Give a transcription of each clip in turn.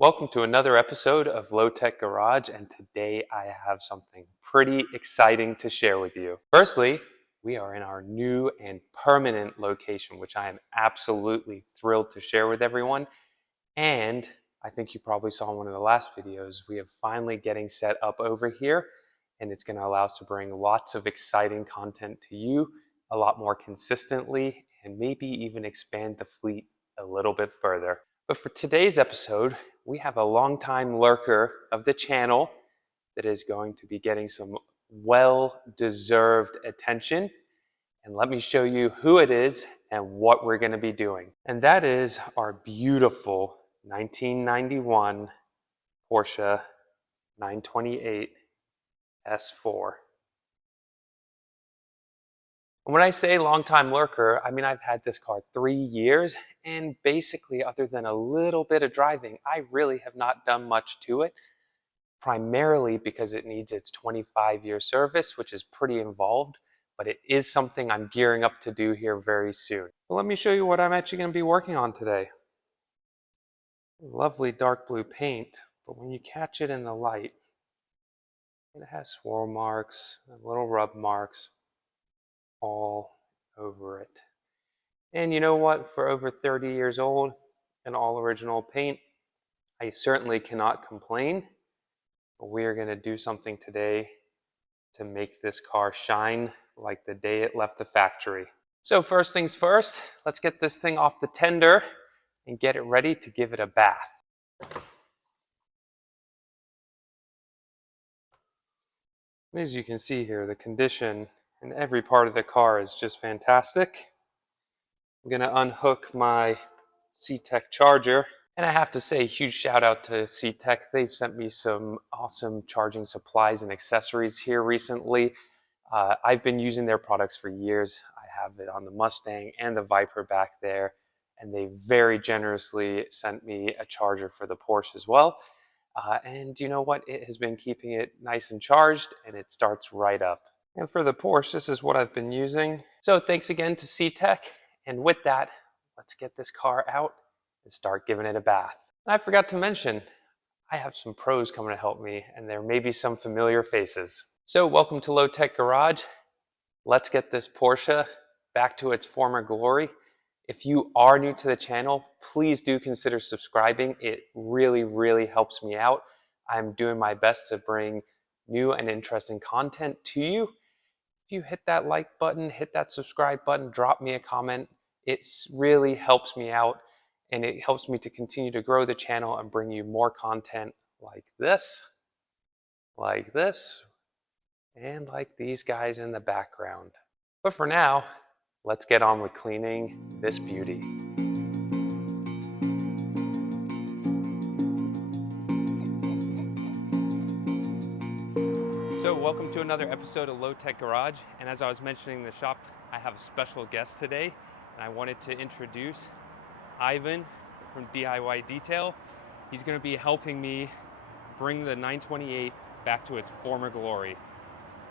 Welcome to another episode of Low Tech Garage, and today I have something pretty exciting to share with you. Firstly, we are in our new and permanent location, which I am absolutely thrilled to share with everyone. And I think you probably saw in one of the last videos, we are finally getting set up over here, and it's going to allow us to bring lots of exciting content to you a lot more consistently, and maybe even expand the fleet a little bit further. But for today's episode, we have a longtime lurker of the channel that is going to be getting some well-deserved attention. And let me show you who it is and what we're going to be doing. And that is our beautiful 1991 Porsche 928 S4. When I say longtime lurker, I mean I've had this car 3 years, and basically other than a little bit of driving, I really have not done much to it, primarily because it needs its 25-year service, which is pretty involved, but it is something I'm gearing up to do here very soon. Well, let me show you what I'm actually going to be working on today. Lovely dark blue paint, but when you catch it in the light, it has swirl marks, little rub marks, all over it. And you know what? For over 30 years old and all original paint, I certainly cannot complain. But we are going to do something today to make this car shine like the day it left the factory. So first things first, let's get this thing off the tender and get it ready to give it a bath. As you can see here, the condition and every part of the car is just fantastic. I'm going to unhook my CTEK Charger. And I have to say, huge shout out to CTEK. They've sent me some awesome charging supplies and accessories here recently. I've been using their products for years. I have it on the Mustang and the Viper back there. And they very generously sent me a charger for the Porsche as well. And you know what? It has been keeping it nice and charged, and it starts right up. And for the Porsche, this is what I've been using. So thanks again to CTEK. And with that, let's get this car out and start giving it a bath. And I forgot to mention, I have some pros coming to help me, and there may be some familiar faces. So welcome to Low Tech Garage. Let's get this Porsche back to its former glory. If you are new to the channel, please do consider subscribing. It really, really helps me out. I'm doing my best to bring new and interesting content to you. If you hit that like button, hit that subscribe button, drop me a comment. It really helps me out, and it helps me to continue to grow the channel and bring you more content like this, and like these guys in the background. But for now, let's get on with cleaning this beauty. So welcome to another episode of Low Tech Garage, and as I was mentioning in the shop, I have a special guest today, and I wanted to introduce Yvan from DIY Detail. He's going to be helping me bring the 928 back to its former glory.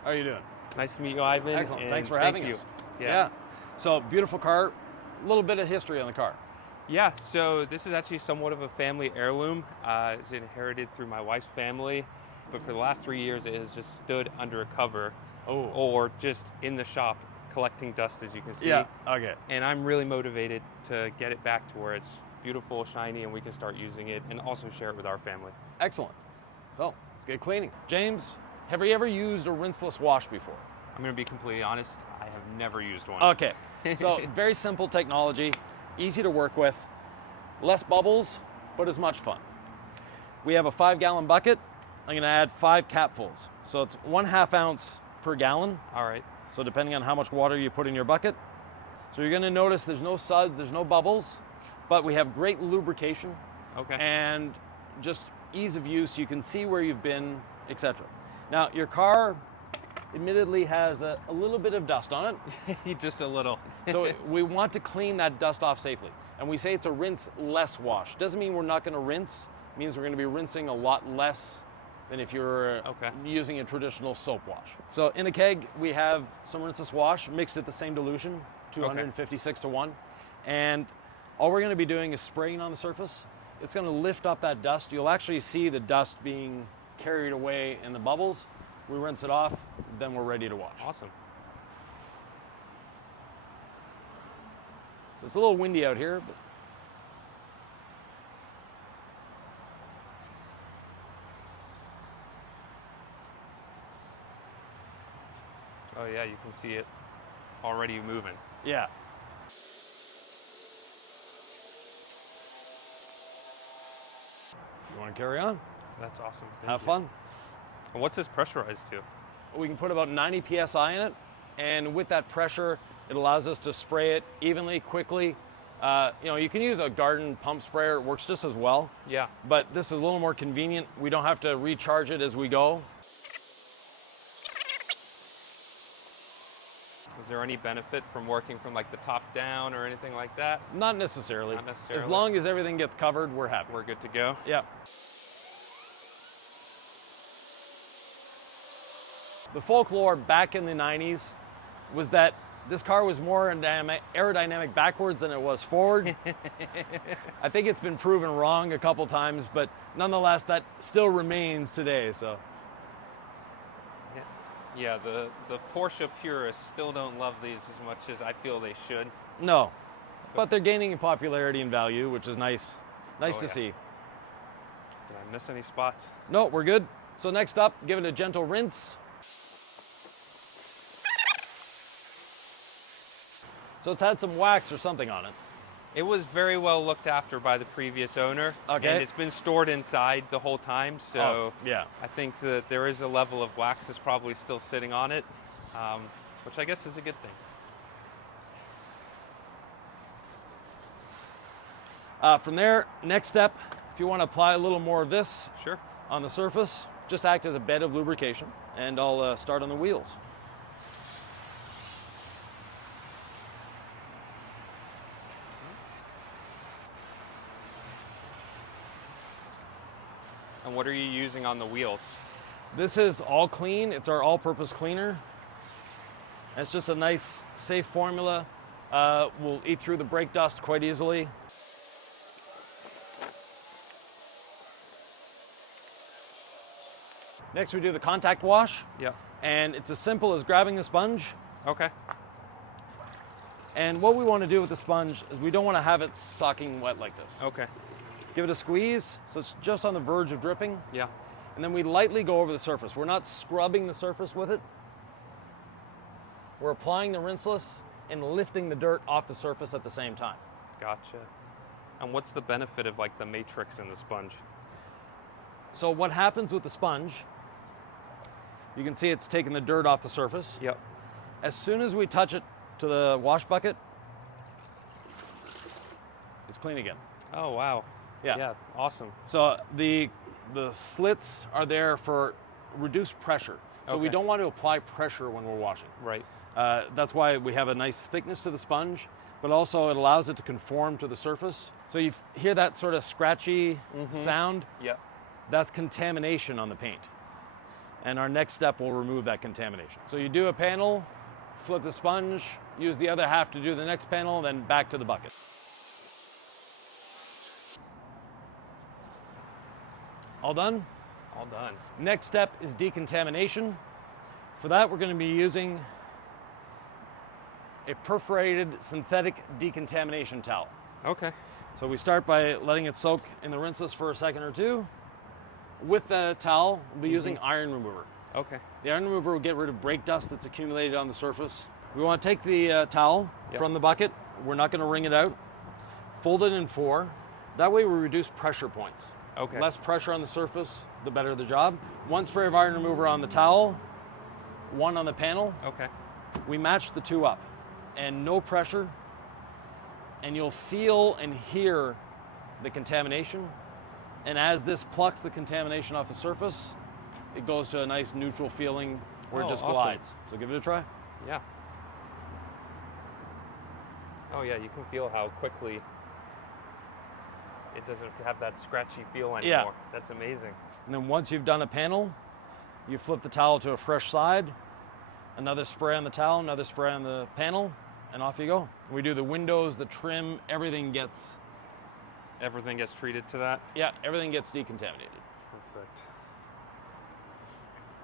How are you doing? Nice to meet you, Yvan. Excellent. Thanks for having us. Yeah. So beautiful car. A little bit of history on the car. Yeah. So this is actually somewhat of a family heirloom. It's inherited through my wife's family, but for the last 3 years, it has just stood under a cover, or just in the shop collecting dust, as you can see. Yeah. Okay. And I'm really motivated to get it back to where it's beautiful, shiny, and we can start using it and also share it with our family. Excellent. So let's get cleaning. James, have you ever used a rinseless wash before? I'm going to be completely honest. I have never used one. Okay. So very simple technology, easy to work with, less bubbles, but as much fun. We have a 5-gallon bucket. I'm going to add 5 capfuls. So it's 1/2 ounce per gallon. All right. So depending on how much water you put in your bucket. So you're going to notice there's no suds, there's no bubbles, but we have great lubrication. Okay. And just ease of use. You can see where you've been, etc. Now your car admittedly has a little bit of dust on it. Just a little. So we want to clean that dust off safely. And we say it's a rinse-less wash. Doesn't mean we're not going to rinse. It means we're going to be rinsing a lot less than if you're using a traditional soap wash. So in a keg, we have some rinseless wash mixed at the same dilution, 256 to 1. And all we're going to be doing is spraying on the surface it's going to lift up that dust. You'll actually see the dust being carried away in the bubbles. We rinse it off, then we're ready to wash. Awesome. So it's a little windy out here, but Oh yeah, you can see it already moving. yeah. You want to carry on? That's awesome. Have fun. And what's this pressurized to? We can put about 90 psi in it, and with that pressure, it allows us to spray it evenly, quickly. You can use a garden pump sprayer, it works just as well. Yeah. But this is a little more convenient. We don't have to recharge it as we go. Is there any benefit from working from like the top down or anything like that? Not necessarily. Not necessarily. As long as everything gets covered, we're happy. We're good to go. Yeah. The folklore back in the 90s was that this car was more aerodynamic backwards than it was forward. I think it's been proven wrong a couple times, but nonetheless, that still remains today. So. Yeah, the Porsche purists still don't love these as much as I feel they should. No, but they're gaining in popularity and value, which is nice to see. Did I miss any spots? No, we're good. So next up, give it a gentle rinse. So it's had some wax or something on it. It was very well looked after by the previous owner. Okay. And it's been stored inside the whole time, so yeah. I think that there is a level of wax that's probably still sitting on it, which I guess is a good thing. From there, next step, if you want to apply a little more of this Sure. on the surface, just act as a bed of lubrication, and I'll start on the wheels. And what are you using on the wheels? This is all clean. It's our all-purpose cleaner. It's just a nice, safe formula. We'll eat through the brake dust quite easily. Next, we do the contact wash. Yep. And it's as simple as grabbing the sponge. Okay. And what we want to do with the sponge is we don't want to have it soaking wet like this. Okay. Give it a squeeze, so it's just on the verge of dripping. Yeah. And then we lightly go over the surface. We're not scrubbing the surface with it. We're applying the Rinseless and lifting the dirt off the surface at the same time. Gotcha. And what's the benefit of like the matrix in the sponge? So what happens with the sponge, you can see it's taking the dirt off the surface. Yep. As soon as we touch it to the wash bucket, it's clean again. Oh, wow. Yeah. Awesome. So the slits are there for reduced pressure. So we Okay. don't want to apply pressure when we're washing. Right. That's why we have a nice thickness to the sponge, but also it allows it to conform to the surface. So you hear that sort of scratchy sound? Yep. That's contamination on the paint. And our next step will remove that contamination. So you do a panel, flip the sponge, use the other half to do the next panel, then back to the bucket. All done? All done. Next step is decontamination. For that, we're going to be using a perforated synthetic decontamination towel. Okay. So we start by letting it soak in the Rinseless for a second or two. With the towel, we'll be using iron remover. Okay. The iron remover will get rid of brake dust that's accumulated on the surface. We want to take the towel from the bucket. We're not going to wring it out. Fold it in four. That way we reduce pressure points. Okay. Less pressure on the surface, the better the job. One spray of iron remover on the towel, one on the panel. Okay. We match the two up, and no pressure, and you'll feel and hear the contamination. And as this plucks the contamination off the surface, it goes to a nice neutral feeling where it just awesome. glides. So give it a try. Yeah. Oh yeah, you can feel how quickly it doesn't have that scratchy feel anymore. Yeah. That's amazing. And then once you've done a panel, you flip the towel to a fresh side, another spray on the towel, another spray on the panel, and off you go. We do the windows, the trim, everything gets Everything gets treated to that? Yeah, everything gets decontaminated. Perfect.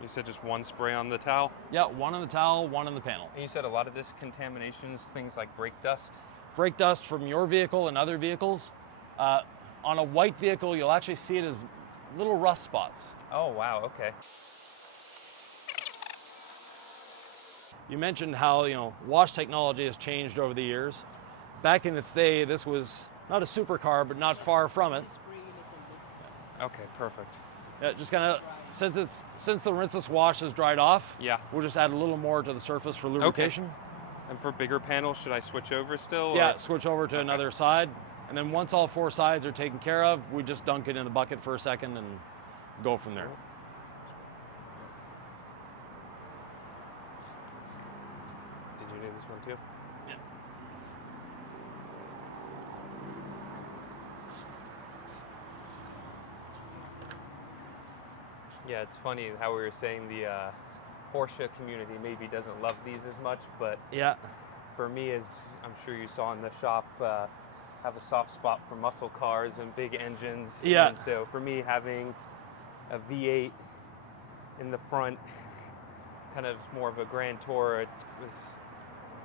You said just one spray on the towel? Yeah, one on the towel, one on the panel. And you said a lot of this contamination is things like brake dust? Brake dust from your vehicle and other vehicles. On a white vehicle, you'll actually see it as little rust spots. Oh, wow, okay. You mentioned how, wash technology has changed over the years. Back in its day, this was not a supercar, but not far from it. Okay, perfect. Yeah, just kind of, since the rinseless wash has dried off, Yeah. we'll just add a little more to the surface for lubrication. Okay. And for bigger panels, should I switch over still? Yeah, or? switch over to another side. And then once all 4 sides are taken care of, we just dunk it in the bucket for a second and go from there. Did you do this one too? Yeah. Yeah, it's funny how we were saying the Porsche community maybe doesn't love these as much, but Yeah. for me, as I'm sure you saw in the shop, have a soft spot for muscle cars and big engines. Yeah. And so for me, having a V8 in the front, kind of more of a Grand Tour,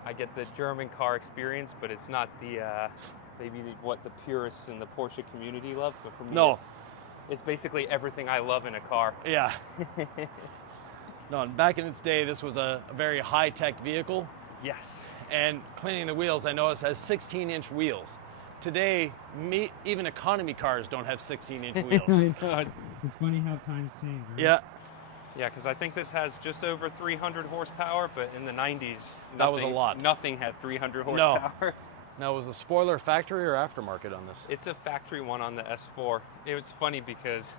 I get the German car experience, but it's not the maybe what the purists in the Porsche community love. But for me, No. it's basically everything I love in a car. Yeah. No, and back in its day, this was a very high-tech vehicle. Yes. And cleaning the wheels, I noticed, has 16-inch wheels. Today, even economy cars don't have 16-inch wheels. It's funny how times change, right? Yeah. Yeah, because I think this has just over 300 horsepower, but in the 90s, That was a lot. Nothing had 300 No. horsepower. Now, was the spoiler factory or aftermarket on this? It's a factory one on the S4. It's funny because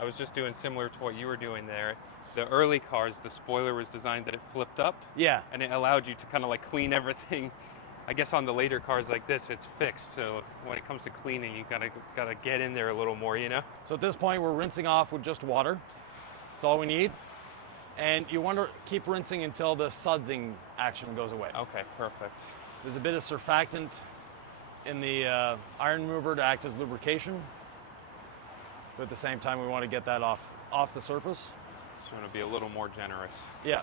I was just doing similar to what you were doing there. The early cars, the spoiler was designed that it flipped up, Yeah. and it allowed you to kind of like clean everything. I guess on the later cars like this, it's fixed. So when it comes to cleaning, you gotta get in there a little more, you know? So at this point, we're rinsing off with just water. That's all we need. And you want to keep rinsing until the sudsing action goes away. Okay, perfect. There's a bit of surfactant in the iron remover to act as lubrication. But at the same time, we want to get that off the surface. So I'm gonna be a little more generous. Yeah.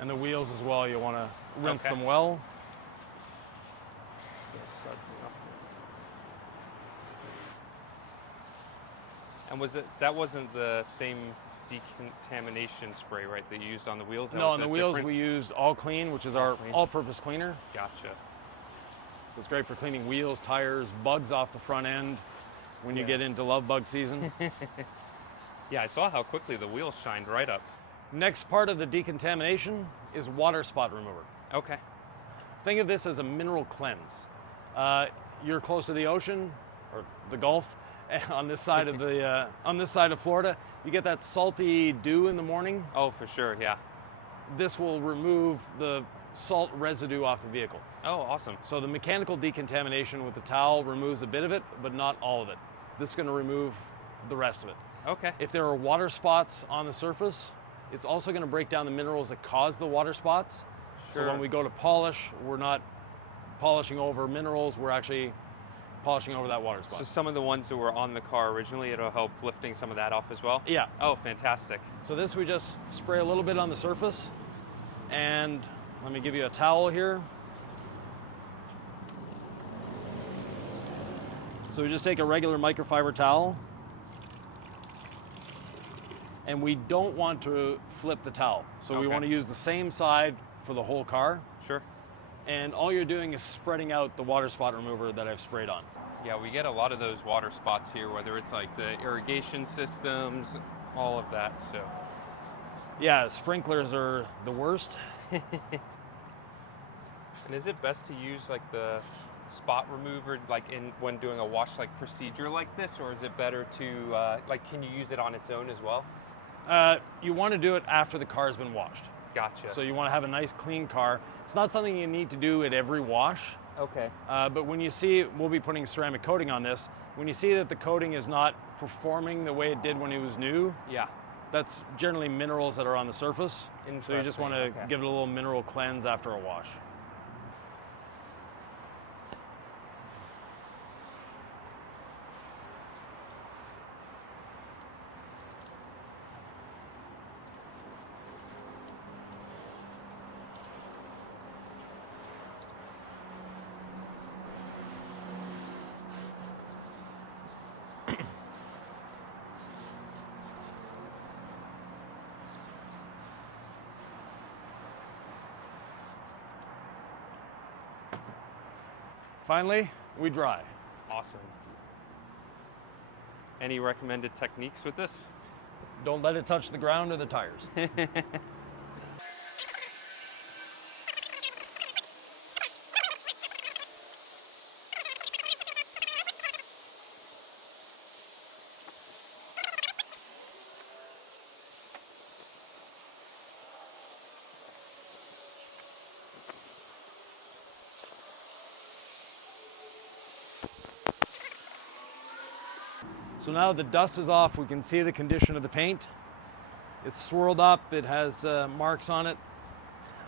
And the wheels as well, you want to rinse Okay. them well. Still sudsing up. And that wasn't the same decontamination spray, right, that you used on the wheels? That No, was on the a wheels different- we used All Clean, which is our Clean. all-purpose cleaner. Gotcha. It's great for cleaning wheels, tires, bugs off the front end when you Yeah. get into love bug season. Yeah, I saw how quickly the wheels shined right up. Next part of the decontamination is water spot remover. Okay. Think of this as a mineral cleanse. You're close to the ocean or the Gulf. On this side of Florida, you get that salty dew in the morning. Oh, for sure, yeah. This will remove the salt residue off the vehicle. Oh, awesome. So the mechanical decontamination with the towel removes a bit of it, but not all of it. This is going to remove the rest of it. Okay. If there are water spots on the surface, it's also going to break down the minerals that cause the water spots. Sure. So when we go to polish, we're not polishing over minerals, we're actually polishing over that water spot. So some of the ones that were on the car originally, it'll help lifting some of that off as well? Yeah. Oh, fantastic. So this we just spray a little bit on the surface, and let me give you a towel here. So we just take a regular microfiber towel, and we don't want to flip the towel. So we Okay. want to use the same side for the whole car, Sure. and all you're doing is spreading out the water spot remover that I've sprayed on. Yeah, we get a lot of those water spots here, whether it's like the irrigation systems, all of that, so. Yeah, sprinklers are the worst. And is it best to use like the spot remover like when doing a wash like procedure like this, or is it better to can you use it on its own as well? You want to do it after the car's been washed. Gotcha. So you want to have a nice clean car. It's not something you need to do at every wash, Okay. but when you see, we'll be putting ceramic coating on this, when you see that the coating is not performing the way it did when it was new, Yeah. That's generally minerals that are on the surface. So you just want to give it a little mineral cleanse after a wash. Finally, we dry. Awesome. Any recommended techniques with this? Don't let it touch the ground or the tires. So now the dust is off, we can see the condition of the paint. It's swirled up, it has marks on it.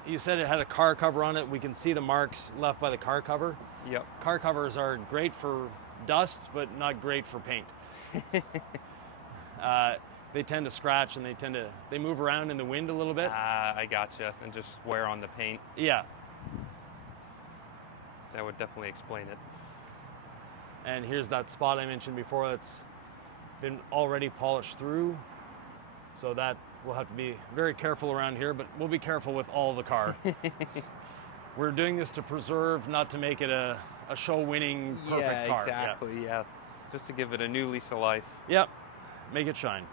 You said it had a car cover on it. We can see the marks left by the car cover. Yep. Car covers are great for dust, but not great for paint. They tend to scratch and they move around in the wind a little bit. I gotcha, and just wear on the paint. Yeah. That would definitely explain it. And here's that spot I mentioned before that's been already polished through. So that we'll have to be very careful around here, but we'll be careful with all the car. We're doing this to preserve, not to make it a show-winning perfect car. Exactly, yeah. Just to give it a new lease of life. Yep, make it shine.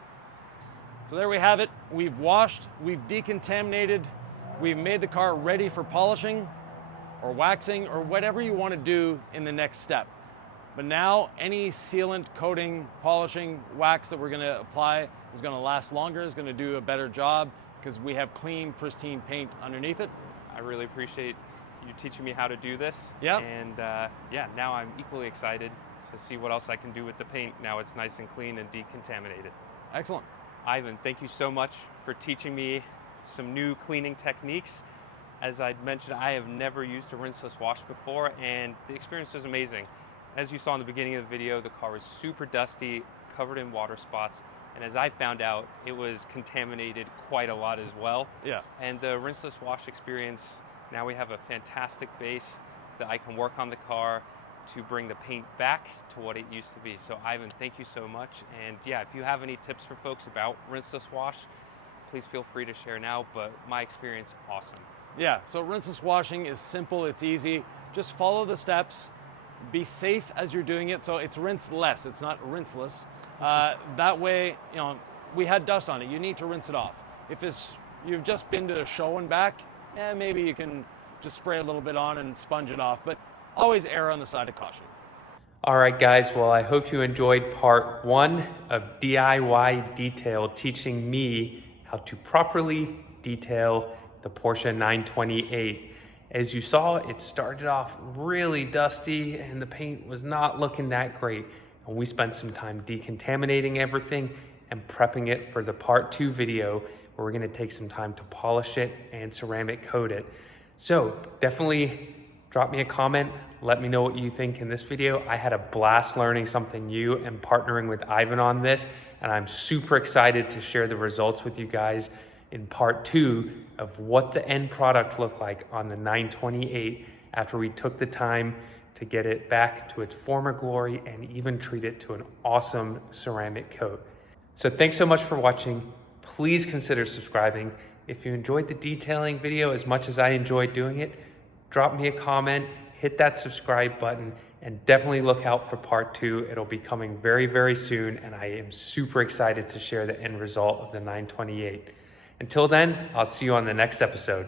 So there we have it. We've washed, we've decontaminated, we've made the car ready for polishing or waxing or whatever you want to do in the next step. But now any sealant, coating, polishing, wax that we're going to apply is going to last longer, is going to do a better job because we have clean, pristine paint underneath it. I really appreciate you teaching me how to do this. Yeah. And yeah, now I'm equally excited to see what else I can do with the paint. Now it's nice and clean and decontaminated. Excellent. Yvan, thank you so much for teaching me some new cleaning techniques. As I mentioned, I have never used a rinseless wash before, and the experience was amazing. As you saw in the beginning of the video, the car was super dusty, covered in water spots, and as I found out, it was contaminated quite a lot as well. Yeah. And the rinseless wash experience, now we have a fantastic base that I can work on the car to bring the paint back to what it used to be. So Yvan, thank you so much. And yeah, if you have any tips for folks about rinseless wash, please feel free to share now, but my experience, awesome. Yeah, so rinseless washing is simple, it's easy. Just follow the steps. Be safe as you're doing it. So it's rinseless, it's not rinseless. That way, you know, we had dust on it. You need to rinse it off. If you've just been to the show and back, maybe you can just spray a little bit on and sponge it off, but always err on the side of caution. All right, guys. Well, I hope you enjoyed part 1 of DIY Detail, teaching me how to properly detail the Porsche 928. As you saw, it started off really dusty and the paint was not looking that great. And we spent some time decontaminating everything and prepping it for the part 2 video where we're gonna take some time to polish it and ceramic coat it. So definitely drop me a comment. Let me know what you think in this video. I had a blast learning something new and partnering with Yvan on this, and I'm super excited to share the results with you guys in part 2 of what the end product looked like on the 928 after we took the time to get it back to its former glory and even treat it to an awesome ceramic coat. So thanks so much for watching. Please consider subscribing. If you enjoyed the detailing video as much as I enjoyed doing it, drop me a comment, hit that subscribe button, and definitely look out for part 2. It'll be coming very, very soon, and I am super excited to share the end result of the 928. Until then, I'll see you on the next episode.